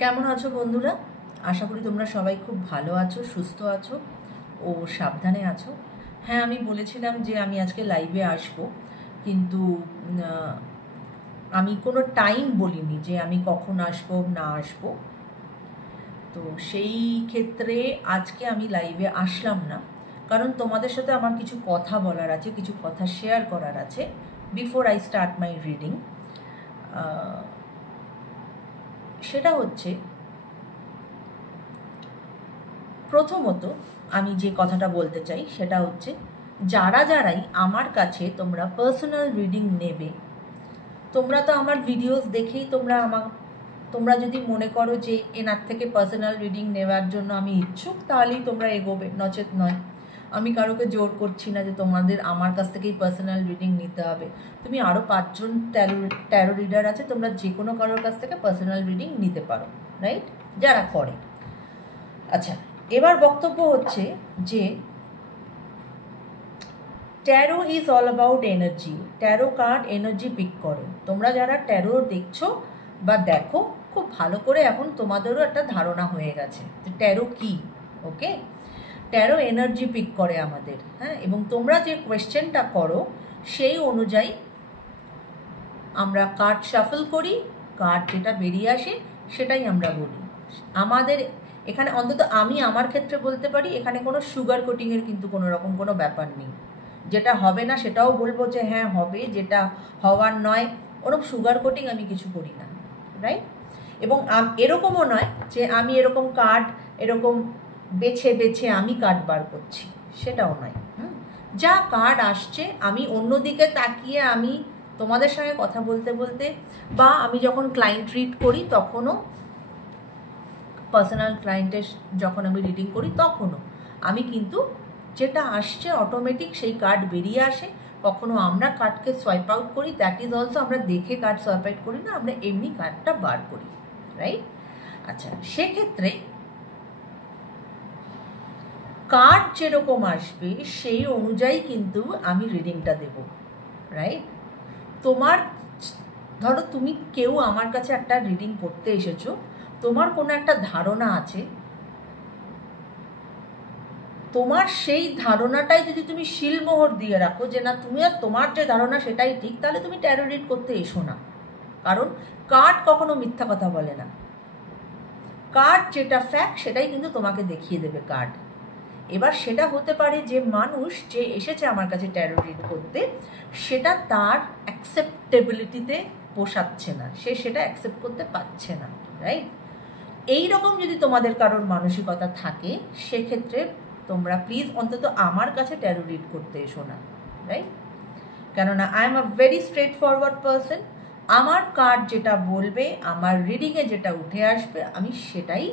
কেমন আছো বন্ধুরা? আশা করি তোমরা সবাই খুব ভালো আছো, সুস্থ আছো ও সাবধানে আছো। হ্যাঁ, আমি বলেছিলাম যে আমি আজকে লাইভে আসবো, কিন্তু আমি কোনো টাইম বলিনি যে আমি কখন আসবো না আসবো। তো সেই ক্ষেত্রে আজকে আমি লাইভে আসলাম না, কারণ তোমাদের সাথে আমার কিছু কথা বলার আছে, কিছু কথা শেয়ার করার আছে before I start my reading. সেটা হচ্ছে, প্রথমত আমি যে কথাটা বলতে চাই সেটা হচ্ছে, যারাই আমার কাছে তোমরা পার্সোনাল রিডিং নেবে, তোমরা তো আমার ভিডিওস দেখেই তোমরা যদি মনে করো যে এনার থেকে পার্সোনাল রিডিং নেওয়ার জন্য আমি ইচ্ছুক, তাহলেই তোমরা এগোবে, নচেত নয়। আমি কারোকে জোর করছি না যে তোমাদের আমার কাছ থেকেই পার্সোনাল রিডিং নিতে হবে। তুমি আরও 5জন ট্যারো রিডার আছে, তোমরা যে কোনো কারোর কাছ থেকে পার্সোনাল রিডিং নিতে পারো, রাইট? যারা করে। আচ্ছা, এবার বক্তব্য হচ্ছে যে tarot is all about energy. Tarot card energy pick করো। তোমরা যারা ট্যারো দেখছো বা দেখো, খুব ভালো করে এখন তোমাদেরও একটা ধারণা হয়ে গেছে যে ট্যারো কি। ওকে, ট্যারো এনার্জি পিক করে আমাদের, হ্যাঁ। এবং তোমরা যে কোয়েশ্চেনটা করো সেই অনুযায়ী আমরা কার্ড শাফল করি, কার্ড যেটা বেরিয়ে আসে সেটাই আমরা বলি। আমাদের এখানে, অন্তত আমি আমার ক্ষেত্রে বলতে পারি, এখানে কোনো সুগার কোটিংয়ের কিন্তু কোনো রকম কোনো ব্যাপার নেই। যেটা হবে না সেটাও বলবো যে হ্যাঁ হবে, যেটা হওয়ার নয় ওরকম সুগার কোটিং আমি কিছু করি না, রাইট? এবং এরকমও নয় যে আমি এরকম কার্ড এরকম বেছে বেছে আমি কার্ড বার করছি, সেটাও নয়। যা কার্ড আসছে আমি অন্যদিকে তাকিয়ে, আমি তোমাদের সঙ্গে কথা বলতে বলতে, বা আমি যখন ক্লায়েন্ট রিড করি তখনও, পার্সোনাল ক্লায়েন্টের যখন আমি রিডিং করি তখনও আমি কিন্তু যেটা আসছে অটোমেটিক সেই কার্ড বেরিয়ে আসে। কখনো আমরা কার্ডকে সোয়াইপ আউট করি, দ্যাট ইজ অলসো, আমরা দেখে কার্ড সোয়াইপ আউট করি না, আমরা এমনি কার্ডটা বার করি, রাইট? আচ্ছা, সেক্ষেত্রে কার্ড যেরকম আসবে সেই অনুযায়ী কিন্তু আমি রিডিংটা দেব, রাইট? তোমার, ধরো তুমি কেউ আমার কাছে একটা রিডিং করতে এসেছো, তোমার কোনো একটা ধারণা আছে, তোমার সেই ধারণাটাই যদি তুমি শিলমোহর দিয়ে রাখো যে না, তুমি আর তোমার যে ধারণা সেটাই ঠিক, তাহলে তুমি ট্যারো রিড করতে এসো না। কারণ কার্ড কখনো মিথ্যা কথা বলে না। কার্ড যেটা ফ্যাক্ট সেটাই কিন্তু তোমাকে দেখিয়ে দেবে কার্ড। এবার সেটা হতে পারে যে মানুষ যে এসেছে আমার কাছে ট্যারো রিড করতে, সেটা তার অ্যাকসেপ্টেবিলিটিতে পোষাচ্ছে না, সে সেটা অ্যাকসেপ্ট করতে পারছে না, রাইট? এইরকম যদি তোমাদের কারোর মানসিকতা থাকে, সেক্ষেত্রে তোমরা প্লিজ অন্তত আমার কাছে ট্যারো রিড করতে এসো না, রাইট? কেননা I am a very straight forward person. আমার কার্ড যেটা বলবে, আমার রিডিংয়ে যেটা উঠে আসবে, আমি সেটাই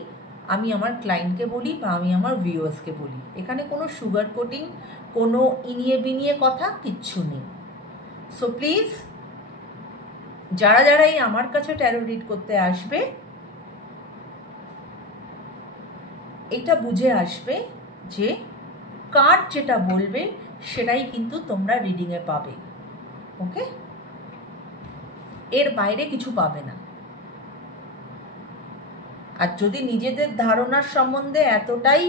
আমি আমার ক্লায়েন্টকে বলি বা আমি আমার ভিউয়ার্সকে বলি। এখানে কোনো সুগার কোটিং, কোনো ইনিয়ে বিনিয়ে কথা কিচ্ছু নেই। সো প্লিজ, যারাই আমার কাছে ট্যারো রিড করতে আসবে, এটা বুঝে আসবে যে কার্ড যেটা বলবে সেটাই কিন্তু তোমরা রিডিংয়ে পাবে, ওকে? এর বাইরে কিছু পাবে না। আর যদি নিজেদের ধারণার সম্বন্ধে এতটাই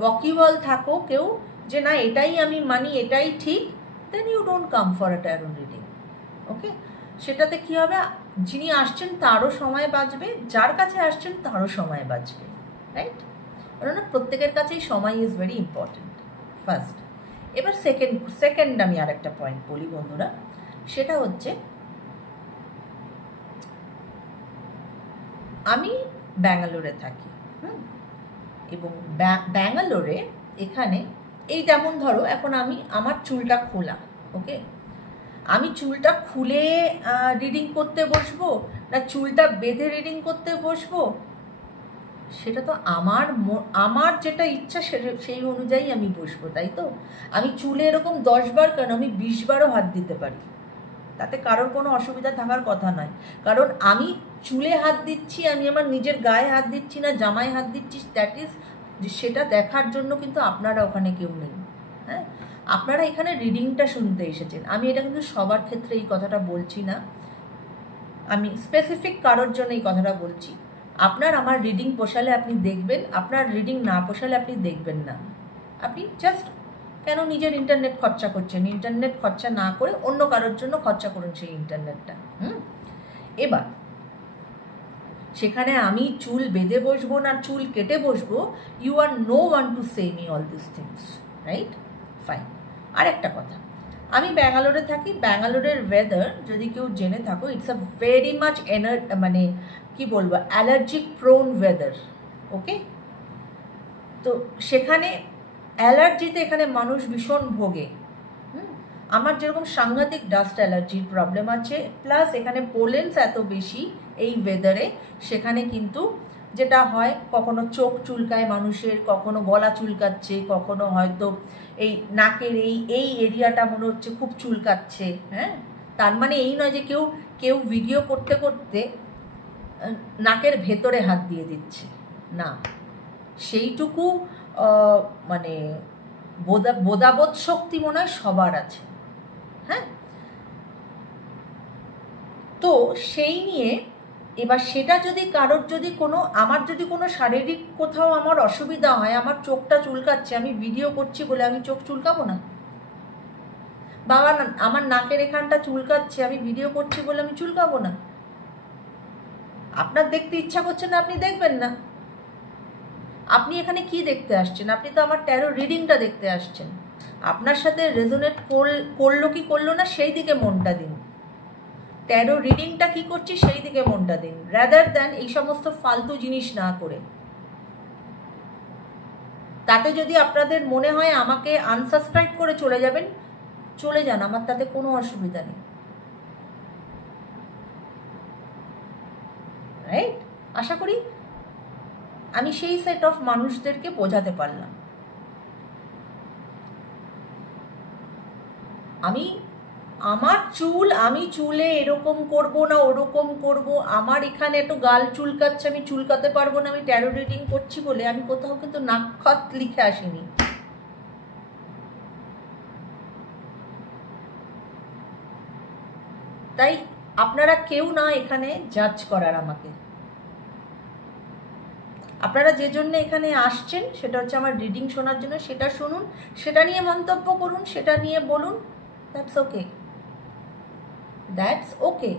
ওয়াকিবল থাকো কেউ যে না এটাই আমি মানি, এটাই ঠিক, then you don't come for a tarot reading, okay? সেটাতে কি হবে, যিনি আসছেন তারও সময় বাঁচবে, যার কাছে আসছেন তারও সময় বাঁচবে, রাইট? কারণ প্রত্যেকের কাছেই সময় ইজ ভেরি ইম্পর্টেন্ট, ফার্স্ট। এবার সেকেন্ড আমি আর একটা পয়েন্ট বলি বন্ধুরা, সেটা হচ্ছে, আমি ব্যাঙ্গালোরে থাকি, এবং ব্যাঙ্গালোরে এখানে এই যেমন ধরো এখন আমার চুলটা খোলা, ওকে? আমি চুলটা খুলে রিডিং করতে বসবো না চুলটা বেঁধে রিডিং করতে বসবো, সেটা তো আমার যেটা ইচ্ছা সেই অনুযায়ী আমি বসবো, তাই তো? আমি চুলে এরকম 10 বার কেন, আমি 20 বারও হাত দিতে পারি, তাতে কারোর কোনো অসুবিধা থাকার কথা নয়। কারণ আমি চুলে হাত দিচ্ছি, আমি আমার নিজের গায়ে হাত দিচ্ছি না জামায় হাত দিচ্ছি, দ্যাট ইজ, সেটা দেখার জন্য কিন্তু আপনারা ওখানে কেউ নেই, হ্যাঁ? আপনারা এখানে রিডিংটা শুনতে এসেছেন। আমি এটা কিন্তু সবার ক্ষেত্রে এই কথাটা বলছি না, আমি স্পেসিফিক কারোর জন্য এই কথাটা বলছি। আপনার আমার রিডিং পোষালে আপনি দেখবেন, আপনার রিডিং না পোষালে আপনি দেখবেন না। আপনি জাস্ট কেন নিজের ইন্টারনেট খরচা করছেন? ইন্টারনেট খরচা না করে অন্য কারোর জন্য খরচা করুন সেই ইন্টারনেটটা। এবার সেখানে আমি চুল বেঁধে বসবো না চুল কেটে বসবো, you are no one to say me all this things, right? Fine. আর একটা কথা, আমি ব্যাঙ্গালোরে থাকি। ব্যাঙ্গালোরের ওয়েদার যদি কেউ জেনে থাকো, ইটস আ ভেরি মাচ মানে কি বলবো, অ্যালার্জিক প্রোন ওয়েদার। ওকে, তো সেখানে অ্যালার্জিতে এখানে মানুষ ভীষণ ভোগে। আমার যেরকম সাংঘাতিক ডাস্ট অ্যালার্জির প্রবলেম আছে, প্লাস এখানে পোলেন্স এত বেশি এই ওয়েদারে, সেখানে কিন্তু যেটা হয়, কখনো চোখ চুলকায় মানুষের, কখনো গলা চুলকাচ্ছে, কখনো হয়তো এই নাকের এই এরিয়াটা মনে হচ্ছে খুব চুলকাচ্ছে। হ্যাঁ, তার মানে এই নয় যে কেউ ভিডিও করতে করতে নাকের ভেতরে হাত দিয়ে দিচ্ছে, না, সেইটুকু মানে বোধাবোধ শক্তি মনে হয় সবার আছে। হ্যাঁ, তো সেই নিয়ে এবার সেটা যদি কারোর যদি আমার যদি কোনো শারীরিক কোথাও আমার অসুবিধা হয়, আমার চোখটা চুলকাচ্ছে, আমি ভিডিও করছি বলে আমি চোখ চুলকাবো না? বা আমার নাকের এখানটা চুলকাচ্ছে, আমি ভিডিও করছি বলে আমি চুলকাবো না? আপনার দেখতে ইচ্ছা করছে না, আপনি দেখবেন না। আপনি এখানে কি দেখতে আসছেন? আপনি তো আমার ট্যারো রিডিংটা দেখতে আসছেন। আপনার সাথে রেজোনেট করলো কি করলো না সেই দিকে মনটা দিন। ট্যারো রিডিংটা কি করছি সেই দিকে মনটা দিন, রাদার দ্যান এই সমস্ত ফালতু জিনিস না করে। তাতে যদি আপনাদের মনে হয় আমাকে আনসাবস্ক্রাইব করে চলে যাবেন, চলে যান, আমার তাতে কোনো অসুবিধা নেই, রাইট? আশা করি আমি সেই সেট অফ মানুষদেরকে বোঝাতে পারলাম। আমি চুলে এরকম করব না ওরকম করব, আমার এখানে একটু গাল চুলকাচ্ছে, আমি চুলকাতে পারবো না, আমি ট্যারো রিডিং করছি বলে আমি কোথাও কিন্তু নাক্ষত লিখে আসিনি। তাই আপনারা কেউ না এখানে জাজ করার আমাকে। আপনারা যে জন্য এখানে আসছেন সেটা হচ্ছে আমার রিডিং শোনার জন্য, সেটা শুনুন, সেটা নিয়ে মন্তব্য করুন, সেটা নিয়ে বলুন, দ্যাটস ওকে, দ্যাটস ওকে।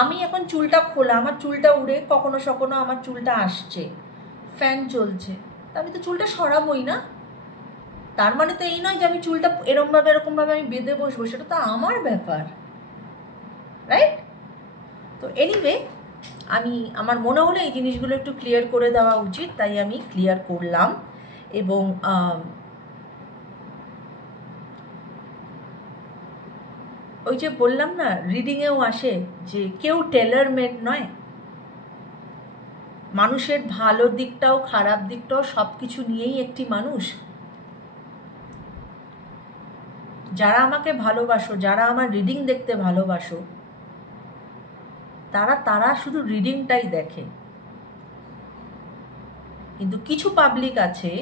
আমি এখন চুলটা খোলা, আমার চুলটা উড়ে কখনো সখনো আমার চুলটা আসছে, ফ্যান চলছে, আমি তো চুলটা সরাবোই না। তার মানে তো এই নয় যে আমি চুলটা এরকমভাবে আমি বেঁধে বসবো, সেটা তো আমার ব্যাপার, রাইট? তো এনিওয়ে, আমার মনে হলো এই জিনিসগুলো একটু ক্লিয়ার করে দেওয়া উচিত, তাই আমি ক্লিয়ার করলাম। এবং ওই যে বললাম না, রিডিংয়েও আসে যে কেউ টেলার মেড নয়। মানুষের ভালো দিকটাও খারাপ দিকটাও সব কিছু নিয়েই একটি মানুষ। যারা আমাকে ভালোবাসো, যারা আমার রিডিং দেখতে ভালোবাসো, তারা শুধু রিডিংটাই দেখে। কিন্তু কিছু পাবলিক আছে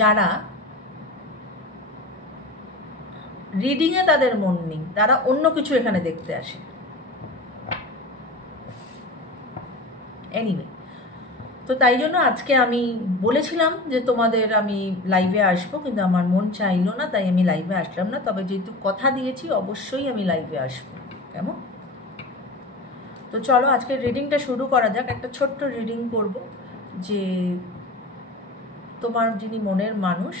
যারা রিডিংয়ে তাদের মন নেই, তারা অন্য কিছু এখানে দেখতে আসে। এনিওয়ে, তো তাই জন্য আজকে আমি বলেছিলাম যে তোমাদের আমি লাইভে আসবো, কিন্তু আমার মন চাইলো না, তাই আমি লাইভে আসলাম না। তবে যেহেতু কথা দিয়েছি অবশ্যই আমি লাইভে আসবো, কেমন? তো চলো আজকে রিডিংটা শুরু করা যাক। একটা ছোট্ট রিডিং করব, যে তোমার যিনি মনের মানুষ,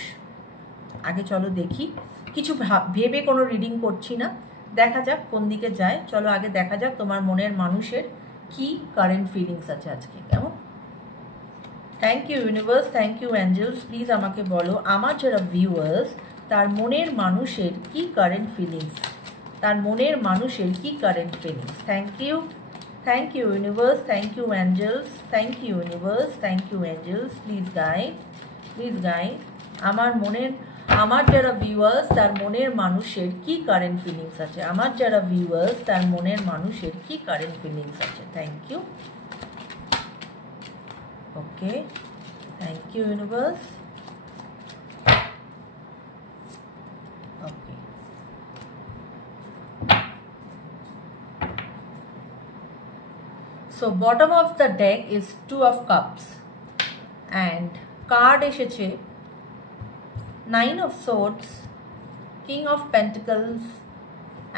আগে চলো দেখি। কিছু ভেবে কোনো রিডিং করছি না, দেখা যাক কোন দিকে যায়। চলো আগে দেখা যাক তোমার মনের মানুষের কি কারেন্ট ফিলিংস আছে আজকে, কেমন? Thank you universe, thank you angels. Please আমাকে বলো আমার যারা ভিউয়ার্স, তার মনের মানুষের কি কারেন্ট ফিলিংস, তার মনের মানুষের কি current feelings. Thank you, thank you universe, thank you angels, thank you universe, thank you angels. Please guide আমার যারা ভিউয়ার্স তার মনের মানুষের কি কারেন্ট ফিলিংস আছে, আমার যারা ভিউয়ার্স তার মনের মানুষের কি কারেন্ট ফিলিংস আছে। Thank you. Okay, thank you universe. Okay, so bottom of the deck is 2 of cups and card এসেছে 9 of swords, King of Pentacles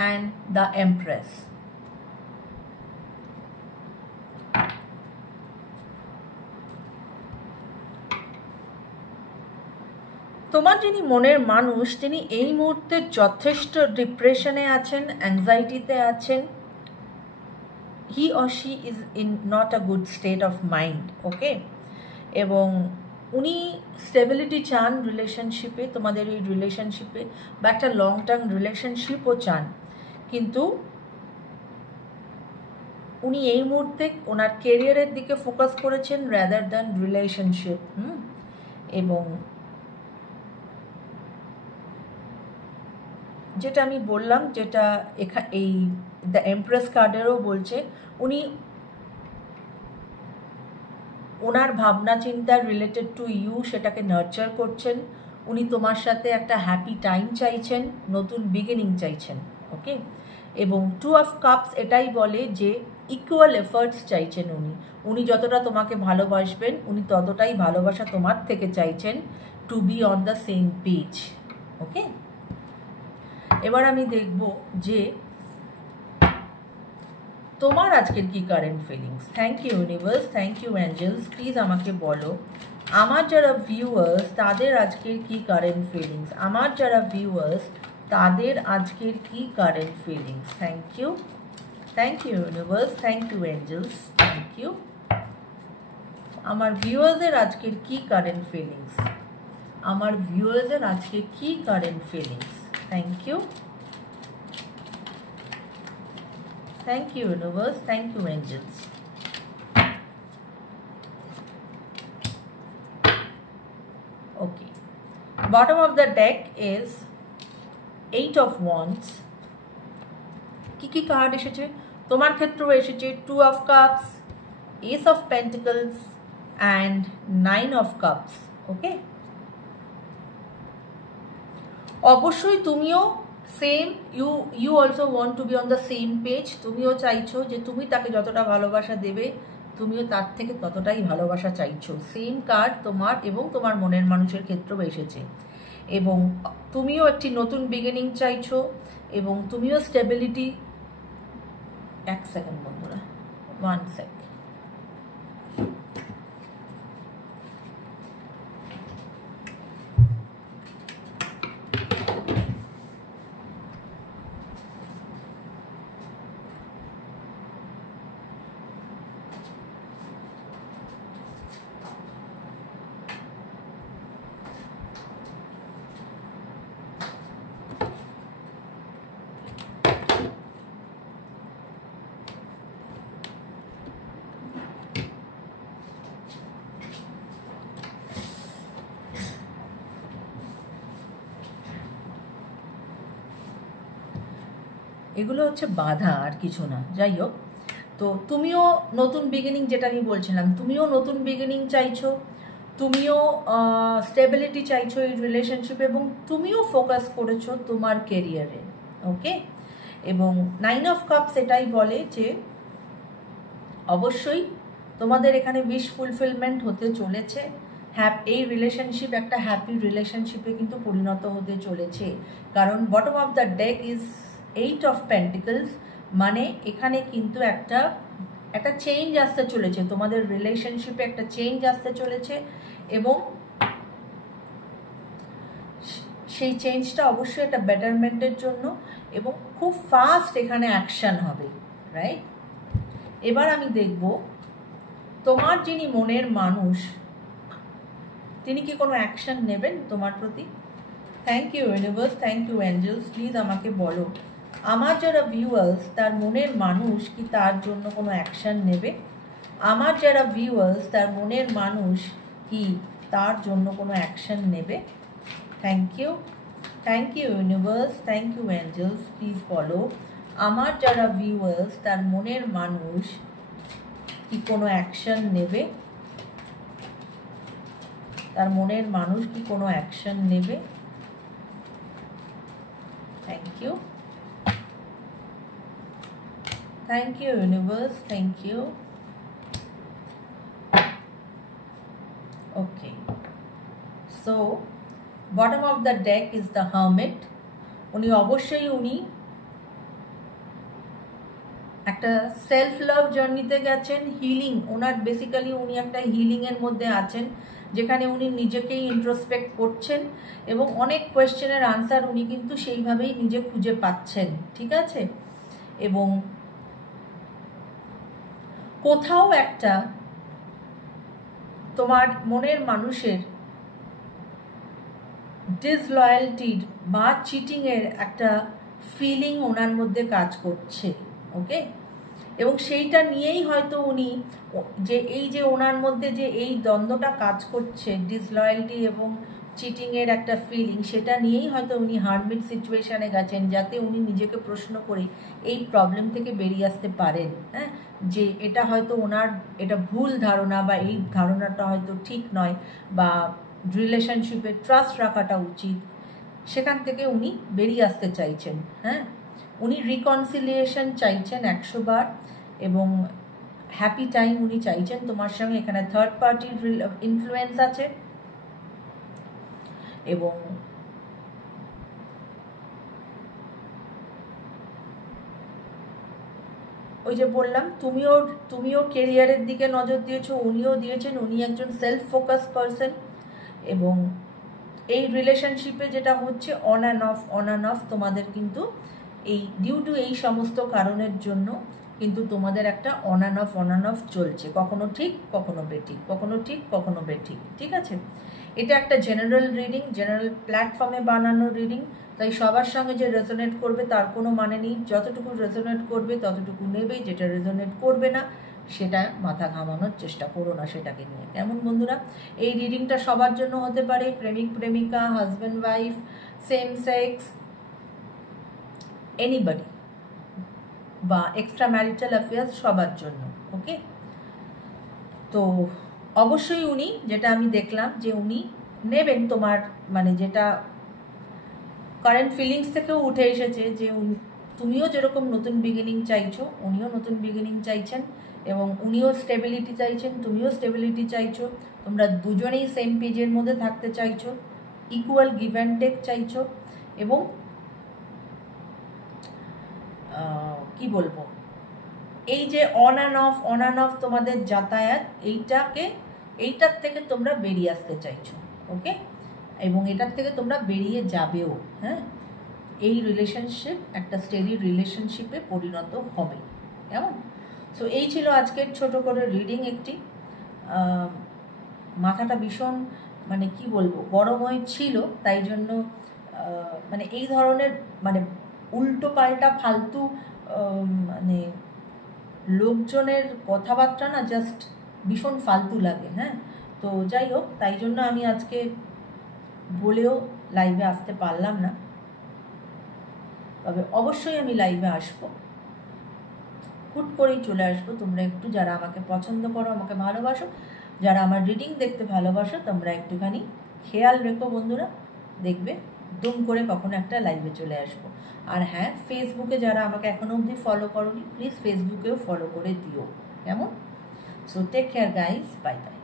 and the Empress. তোমার যিনি মনের মানুষ তিনি এই মুহূর্তে যথেষ্ট ডিপ্রেশনে আছেন, অ্যাংজাইটিতে আছেন। He or she is in not a good state of mind, okay. এবং উনি স্টেবিলিটি চান রিলেশনশিপে, তোমাদের এই রিলেশনশিপে, বা একটা লং টার্ম রিলেশনশিপও চান, কিন্তু উনি এই মুহূর্তে ওনার কেরিয়ারের দিকে ফোকাস করেছেন রাদার দ্যান রিলেশনশিপ। এবং যেটা আমি বললাম, যেটা এই দ্য এমপ্রেস কার্ডেরও বলছে, উনি ওনার ভাবনা চিন্তা রিলেটেড টু ইউ সেটাকে নার্চার করছেন। উনি তোমার সাথে একটা হ্যাপি টাইম চাইছেন, নতুন বিগিনিং চাইছেন, ওকে। এবং 2 of cups এটাই বলে যে ইকুয়াল এফার্টস চাইছেন উনি যতটা তোমাকে ভালোবাসবেন উনি ততটাই ভালোবাসা তোমার থেকে চাইছেন, to be on the same page, okay. এবার আমি দেখব যে তোমার আজকের কি current feelings. Thank you universe, thank you angels, please আমাকে বলো আমার যারা ভিউয়ার্স তাদের আজকের কি কারেন্ট ফিলিংস, আমার যারা ভিউয়ার্স তাদের আজকের কি current feelings. Thank you universe, thank you angels, thank you. আমার ভিউয়ার্সের আজকের কি কারেন্ট ফিলিংস, আমার ভিউয়ার্সের আজকে কি current feelings. Thank you, thank you universe, thank you angels. Okay, bottom of the deck is 8 of wands. কি কার্ড এসেছে তোমার ক্ষেত্রেও এসেছে 2 of cups, ace of pentacles and 9 of cups, okay. অবশ্যই তুমিও same, you also want to be on the same page. তুমিও চাইছো যে তুমি তাকে যতটা ভালোবাসা দেবে তুমিও তার থেকে ততটাই ভালোবাসা চাইছো। সেম কার্ড তোমার এবং তোমার মনের মানুষের ক্ষেত্রেও এসেছে। এবং তুমিও একটি নতুন বিগিনিং চাইছো এবং তুমিও স্টেবিলিটি। এক সেকেন্ড বন্ধুরা, 1 সেকেন্ড। এগুলো হচ্ছে বাধা, আর কিছু না। যাই হোক, তো তুমিও নতুন বিগিনিং, যেটা আমি বলছিলাম, তুমিও নতুন বিগিনিং চাইছো, তুমিও স্টেবিলিটি চাইছো এই রিলেশনশিপে এবং তুমিও ফোকাস করেছো তোমার কেরিয়ারে, ওকে। এবং 9 of cups এটাই বলে যে অবশ্যই তোমাদের এখানে উইশ ফুলফিলমেন্ট হতে চলেছে। এই রিলেশনশিপ একটা হ্যাপি রিলেশনশিপে কিন্তু পরিণত হতে চলেছে, কারণ bottom of the deck is 8 of pentacles, মানে এখানে কিন্তু একটা চেঞ্জ আসতে চলেছে, তোমাদের রিলেশনশিপে একটা চেঞ্জ আসতে চলেছে এবং সেই চেঞ্জটা অবশ্যই একটা বেটারমেন্টের জন্য এবং খুব ফাস্ট এখানে অ্যাকশন হবে, রাইট। এবার আমি দেখব তোমার যিনি মনের মানুষ তিনি কি কোনো অ্যাকশন নেবেন তোমার প্রতি। Thank you universe, thank you angels, please আমাকে বলো আমার যারা ভিউয়ার্স তার মনের মানুষ কি তার জন্য কোনো অ্যাকশন নেবে। আমার যারা ভিউয়ার্স তার মনের মানুষ কি তার জন্য কোনো অ্যাকশন নেবে। Thank you universe, thank you angels, please বলো আমার যারা ভিউয়ার্স তার মনের মানুষ কি কোনো অ্যাকশন নেবে, তার মনের মানুষ কি কোনো অ্যাকশন নেবে। Thank you universe, thank you. Okay, so bottom of the deck is the hermit. উনি অবশ্যই একটা সেলফ লাভ জার্নিতে গেছেন, হিলিং, ওনার বেসিক্যালি উনি একটা হিলিংয়ের মধ্যে আছেন, যেখানে উনি নিজেকেই ইন্ট্রোস্পেক্ট করছেন এবং অনেক কোয়েশ্চেনের আনসার উনি কিন্তু সেইভাবেই নিজে খুঁজে পাচ্ছেন, ঠিক আছে। এবং কোথাও একটা তোমার মনের মানুষের ডিসলয়্যালটির বা চিটিংয়ের একটা ফিলিং ওনার মধ্যে কাজ করছে, ওকে। এবং সেইটা নিয়েই হয়তো উনি যে ওনার মধ্যে যে এই দ্বন্দ্বটা কাজ করছে, ডিসলয়্যালটি এবং চিটিংয়ের একটা ফিলিং, সেটা নিয়েই হয়তো উনি হার্মিট সিচুয়েশানে গেছেন, যাতে উনি নিজেকে প্রশ্ন করে এই প্রবলেম থেকে বেরিয়ে আসতে পারেন। হ্যাঁ, যে এটা হয়তো ওনার এটা ভুল ধারণা, বা এই ধারণাটা হয়তো ঠিক নয়, বা রিলেশনশিপে ট্রাস্ট রাখাটা উচিত, সেখান থেকে উনি বেরিয়ে আসতে চাইছেন। হ্যাঁ, উনি রিকনসিলিয়েশন চাইছেন 100 বার, এবং হ্যাপি টাইম উনি চাইছেন তোমার সঙ্গে। এখানে থার্ড পার্টির ইনফ্লুয়েন্স আছে, এবং ওই যে বললাম, তুমিও কেরিয়ারের দিকে নজর দিয়েছো, উনিও দিয়েছেন। উনি একজন সেলফ ফোকাস পারসন, এবং এই রিলেশনশিপে যেটা হচ্ছে অন অ্যান্ড অফ তোমাদের কিন্তু এই ডিউ টু এই সমস্ত কারণের জন্য কিন্তু তোমাদের একটা অন অ্যান্ড অফ চলছে, কখনো ঠিক কখনো বেঠিক, কখনো ঠিক কখনো বেঠিক, ঠিক আছে। এটা একটা জেনারেল রিডিং, জেনারেল প্ল্যাটফর্মে বানানো রিডিং, তাই সবার সঙ্গে যে রেজোনেট করবে তার কোনো মানে নেই। যতটুকু রেজোনেট করবে ততটুকু নেবে, যেটা রেজোনেট করবে না সেটা মাথা ঘামানোর চেষ্টা করো না সেটাকে নিয়ে, কেমন বন্ধুরা। এই রিডিংটা সবার জন্য হতে পারে, প্রেমিক প্রেমিকা, husband wife, same sex, anybody, বা এক্সট্রা ম্যারিটাল অ্যাফেয়ার্স, সবার জন্য, ওকে। তো অবশ্যই উনি, যেটা আমি দেখলাম যে উনি নেবেন তোমার, মানে যেটা কারেন্ট ফিলিংস থেকেও উঠে এসেছে, যে তুমিও যেরকম নতুন বিগিনিং চাইছো, উনিও নতুন বিগিনিং চাইছেন, এবং উনিও স্টেবিলিটি চাইছেন, তুমিও স্টেবিলিটি চাইছো, তোমরা দুজনেই সেম পেজের মধ্যে থাকতে চাইছো, ইকুয়াল গিভ অ্যান্ড টেক চাইছো, এবং কি বলবো, এই যে অন অ্যান্ড অফ তোমাদের যাতায়াত, এইটার থেকে তোমরা বেরিয়ে আসতে চাইছো, ওকে। এবং এটার থেকে তোমরা বেরিয়ে যাবেও। হ্যাঁ, এই রিলেশনশিপ একটা স্টেডি রিলেশনশিপে পরিণত হবে, কেমন। সো এই ছিল আজকের ছোট করে রিডিং একটি। মাথাটা ভীষণ, মানে কি বলবো, গরম হয়ে ছিল, তাই জন্য মানে এই ধরনের মানে উল্টো পাল্টা ফালতু মানে লোকজনের কথাবার্তা না জাস্ট ভীষণ ফালতু লাগে। হ্যাঁ, তো যাই হোক, তাই জন্য আমি আজকে বলেও লাইভে আসতে পারলাম না, তবে অবশ্যই আমি লাইভে আসবো, হুট করেই চলে আসবো। তোমরা একটু, যারা আমাকে পছন্দ করো, আমাকে ভালোবাসো, যারা আমার রিডিং দেখতে ভালোবাসো, তোমরা একটুখানি খেয়াল রেখো বন্ধুরা, দেখবে দুম করে কখনো একটা লাইভে চলে আসবো। আর হ্যাঁ, ফেসবুকে যারা আমাকে এখনো অবধি ফলো করোনি, প্লিজ ফেসবুকেও ফলো করে দিও, কেমন। So take care guys, bye by.